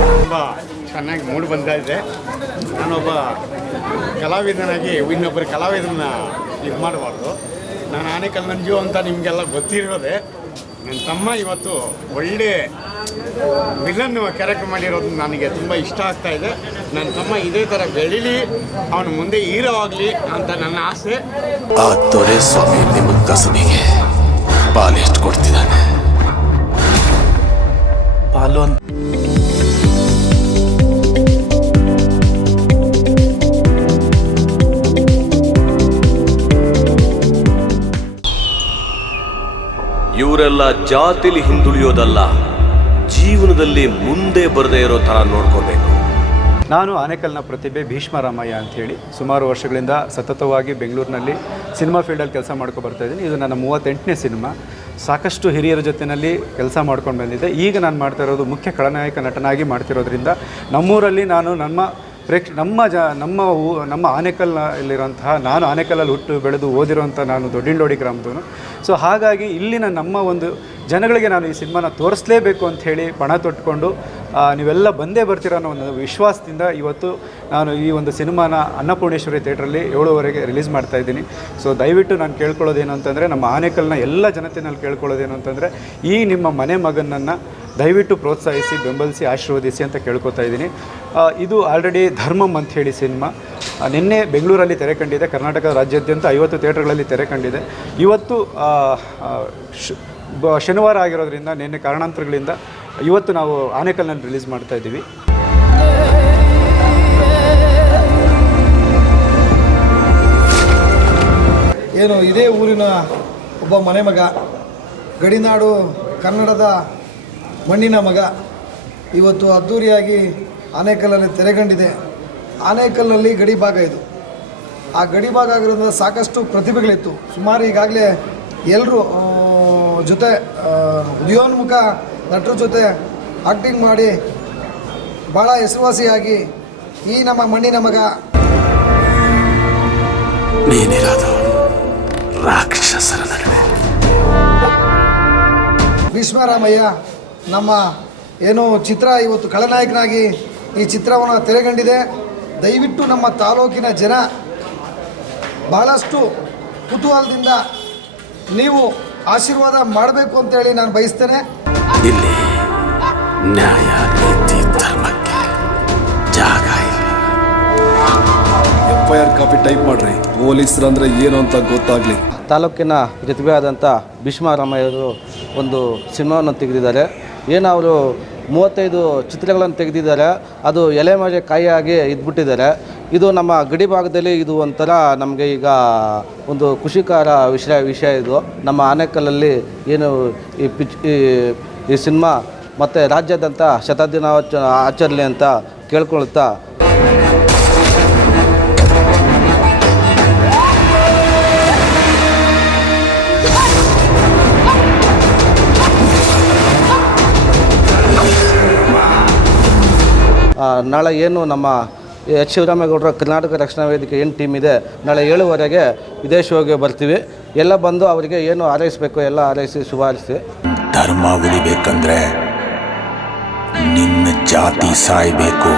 ತುಂಬ ಚೆನ್ನಾಗಿ ಮೂಡಿ ಬರ್ತಾ ಇದೆ. ನಾನೊಬ್ಬ ಕಲಾವಿದನಾಗಿ ಇನ್ನೊಬ್ಬರು ಕಲಾವಿದನ ಇದು ಮಾಡಬಾರ್ದು. ನಾನು ಆನೇಕಲ್ ನಂಜು ಅಂತ ನಿಮಗೆಲ್ಲ ಗೊತ್ತಿರೋದೆ. ನನ್ನ ತಮ್ಮ ಇವತ್ತು ಒಳ್ಳೆ ವಿಲನ್ ಕ್ಯಾರೆಕ್ಟರ್ ಮಾಡಿರೋದು ನನಗೆ ತುಂಬ ಇಷ್ಟ ಆಗ್ತಾ ಇದೆ. ನನ್ನ ತಮ್ಮ ಇದೇ ಥರ ಬೆಳೀಲಿ, ಅವನು ಮುಂದೆ ಹೀರೋ ಆಗಲಿ ಅಂತ ನನ್ನ ಆಸೆ. ಆ ದೊರೆ ಸ್ವಾಮಿ ನಿಮ್ಮ ಕಸಬಿಗೆ ಪಾಲು ಎಷ್ಟು ಕೊಡ್ತಿದ್ದಾನೆ? ಪಾಲು ಅಂತ ಇವರೆಲ್ಲ ಜಾತಿಲಿ ಹಿಂದುಳಿಯೋದಲ್ಲ, ಜೀವನದಲ್ಲಿ ಮುಂದೆ ಬರದೇ ಇರೋ ಥರ ನೋಡ್ಕೋಬೇಕು. ನಾನು ಆನೇಕಲ್ನ ಪ್ರತಿಭೆ ಭೀಷ್ಮರಾಮಯ್ಯ ಅಂಥೇಳಿ ಸುಮಾರು ವರ್ಷಗಳಿಂದ ಸತತವಾಗಿ ಬೆಂಗಳೂರಿನಲ್ಲಿ ಸಿನಿಮಾ ಫೀಲ್ಡಲ್ಲಿ ಕೆಲಸ ಮಾಡ್ಕೊಂಡು ಬರ್ತಾಯಿದ್ದೀನಿ. ಇದು ನನ್ನ 38ನೇ ಸಿನಿಮಾ. ಸಾಕಷ್ಟು ಹಿರಿಯರ ಜೊತೆಯಲ್ಲಿ ಕೆಲಸ ಮಾಡ್ಕೊಂಡು ಬಂದಿದ್ದೆ. ಈಗ ನಾನು ಮಾಡ್ತಾ ಇರೋದು ಮುಖ್ಯ ಖಳನಾಯಕ ನಟನಾಗಿ ಮಾಡ್ತಿರೋದ್ರಿಂದ ನಮ್ಮೂರಲ್ಲಿ ನಾನು ನಮ್ಮ ಆನೇಕಲ್ನಲ್ಲಿರೋಂತಹ, ನಾನು ಆನೇಕಲ್ಲಲ್ಲಿ ಹುಟ್ಟು ಬೆಳೆದು ಓದಿರೋಂಥ ನಾನು ದೊಡ್ಡಿಂಡೋಡಿ ಗ್ರಾಮದವನು. ಸೊ ಹಾಗಾಗಿ ಇಲ್ಲಿನ ನಮ್ಮ ಒಂದು ಜನಗಳಿಗೆ ನಾನು ಈ ಸಿನಿಮಾನ ತೋರಿಸಲೇಬೇಕು ಅಂಥೇಳಿ ಪಣ ತೊಟ್ಕೊಂಡು ನೀವೆಲ್ಲ ಬಂದೇ ಬರ್ತೀರ ಅನ್ನೋ ಒಂದು ವಿಶ್ವಾಸದಿಂದ ಇವತ್ತು ನಾನು ಈ ಒಂದು ಸಿನಿಮಾನ ಅನ್ನಪೂರ್ಣೇಶ್ವರಿ ಥಿಯೇಟ್ರಲ್ಲಿ 7:15ಕ್ಕೆ ರಿಲೀಸ್ ಮಾಡ್ತಾಯಿದ್ದೀನಿ. ಸೊ ದಯವಿಟ್ಟು ನಾನು ಕೇಳ್ಕೊಳ್ಳೋದೇನು ಅಂತಂದರೆ, ನಮ್ಮ ಆನೇಕಲ್ನ ಎಲ್ಲ ಜನತೆಯಲ್ಲಿ ಕೇಳ್ಕೊಳ್ಳೋದೇನು ಅಂತಂದರೆ, ಈ ನಿಮ್ಮ ಮನೆ ಮಗನನ್ನು ದಯವಿಟ್ಟು ಪ್ರೋತ್ಸಾಹಿಸಿ, ಬೆಂಬಲಿಸಿ, ಆಶೀರ್ವದಿಸಿ ಅಂತ ಕೇಳ್ಕೊತಾ ಇದ್ದೀನಿ. ಇದು ಆಲ್ರೆಡಿ ಧರ್ಮಂ ಅಂಥೇಳಿ ಸಿನಿಮಾ ನಿನ್ನೆ ಬೆಂಗಳೂರಲ್ಲಿ ತೆರೆ ಕಂಡಿದೆ. ಕರ್ನಾಟಕ ರಾಜ್ಯಾದ್ಯಂತ 50 ಥಿಯೇಟ್ರ್ಗಳಲ್ಲಿ ತೆರೆ ಕಂಡಿದೆ. ಇವತ್ತು ಶನಿವಾರ ಆಗಿರೋದ್ರಿಂದ, ನಿನ್ನೆ ಕಾರಣಾಂತರಗಳಿಂದ ಇವತ್ತು ನಾವು ಆನೇಕಲ್ನಲ್ಲಿ ರಿಲೀಸ್ ಮಾಡ್ತಾ ಇದ್ದೀವಿ. ಏನು ಇದೇ ಊರಿನ ಒಬ್ಬ ಮನೆ ಮಗ, ಗಡಿನಾಡು ಕನ್ನಡದ ಮಣ್ಣಿನ ಮಗ ಇವತ್ತು ಅದ್ಧೂರಿಯಾಗಿ ಆನೇಕಲ್ಲಲ್ಲಿ ತೆರೆಗಂಡಿದೆ. ಆನೇಕಲ್ನಲ್ಲಿ ಗಡಿ ಭಾಗ ಇದು. ಆ ಗಡಿ ಭಾಗ ಆಗಿರೋದ್ರಿಂದ ಸಾಕಷ್ಟು ಪ್ರತಿಭೆಗಳಿತ್ತು. ಸುಮಾರು ಈಗಾಗಲೇ ಎಲ್ಲರೂ ಜೊತೆ ಉದಯೋನ್ಮುಖ ನಟರ ಜೊತೆ ಆ್ಯಕ್ಟಿಂಗ್ ಮಾಡಿ ಭಾಳ ಹೆಸರುವಾಸಿಯಾಗಿ ಈ ನಮ್ಮ ಮಣ್ಣಿನ ಮಗ ರಾಕ್ಷಸರ ನಡುವೆ ಭೀಷ್ಮರಾಮಯ್ಯ ನಮ್ಮ ಏನು ಚಿತ್ರ ಇವತ್ತು ಖಳನಾಯಕನಾಗಿ ಈ ಚಿತ್ರವನ್ನು ತೆರೆಗಂಡಿದೆ. ದಯವಿಟ್ಟು ನಮ್ಮ ತಾಲೂಕಿನ ಜನ ಬಹಳಷ್ಟು ಕುತೂಹಲದಿಂದ ನೀವು ಆಶೀರ್ವಾದ ಮಾಡಬೇಕು ಅಂತೇಳಿ ನಾನು ಬಯಸ್ತೇನೆ. ಇಲ್ಲಿ ನ್ಯಾಯ, ನೀತಿ, ಧರ್ಮಕ್ಕೆ ಜಾಗ ಇಲ್ಲ. FIR ಕಾಪಿ ಟೈಪ್ ಮಾಡ್ರಿ, ಪೊಲೀಸರಂದ್ರೆ ಏನು ಅಂತ ಗೊತ್ತಾಗ್ಲಿ. ತಾಲೂಕಿನ ಪ್ರತಿಭೆ ಆದಂಥ ಭೀಷ್ಮರಾಮಯ್ಯರು ಒಂದು ಸಿನಿಮಾವನ್ನು ತೆಗೆದಿದ್ದಾರೆ. ಏನು ಅವರು 35 ಚಿತ್ರಗಳನ್ನು ತೆಗೆದಿದ್ದಾರೆ. ಅದು ಎಲೆ ಮರೆ ಕಾಯಿಯಾಗಿ ಇದ್ಬಿಟ್ಟಿದ್ದಾರೆ. ಇದು ನಮ್ಮ ಗಡಿ ಭಾಗದಲ್ಲಿ ಇದು ಒಂಥರ ನಮಗೆ ಈಗ ಒಂದು ಖುಷಿಕರ ವಿಷಯ ಇದು. ನಮ್ಮ ಆನೇಕಲ್ಲಲ್ಲಿ ಏನು ಈ ಸಿನಿಮಾ ಮತ್ತು ರಾಜ್ಯಾದ್ಯಂತ ಶತದಿನ ಆಚರಣೆ ಅಂತ ಕೇಳ್ಕೊಳ್ತಾ ನಾಳೆ ಏನು ನಮ್ಮ ಶಿವರಾಮೇಗೌಡರ ಕರ್ನಾಟಕ ರಕ್ಷಣಾ ವೇದಿಕೆ ಏನು ಟೀಮ್ ಇದೆ, ನಾಳೆ 7:15ಕ್ಕೆ ಇದೇ ಶೋಗೆ ಬರ್ತೀವಿ. ಎಲ್ಲ ಬಂದು ಅವರಿಗೆ ಏನು ಹಾರೈಸಬೇಕು ಎಲ್ಲ ಹಾರೈಸಿ ಶುಭಾರಿಸಿ. ಧರ್ಮ ಉಳಿಬೇಕಂದ್ರೆ ನಿನ್ನ ಜಾತಿ ಸಾಯಬೇಕು.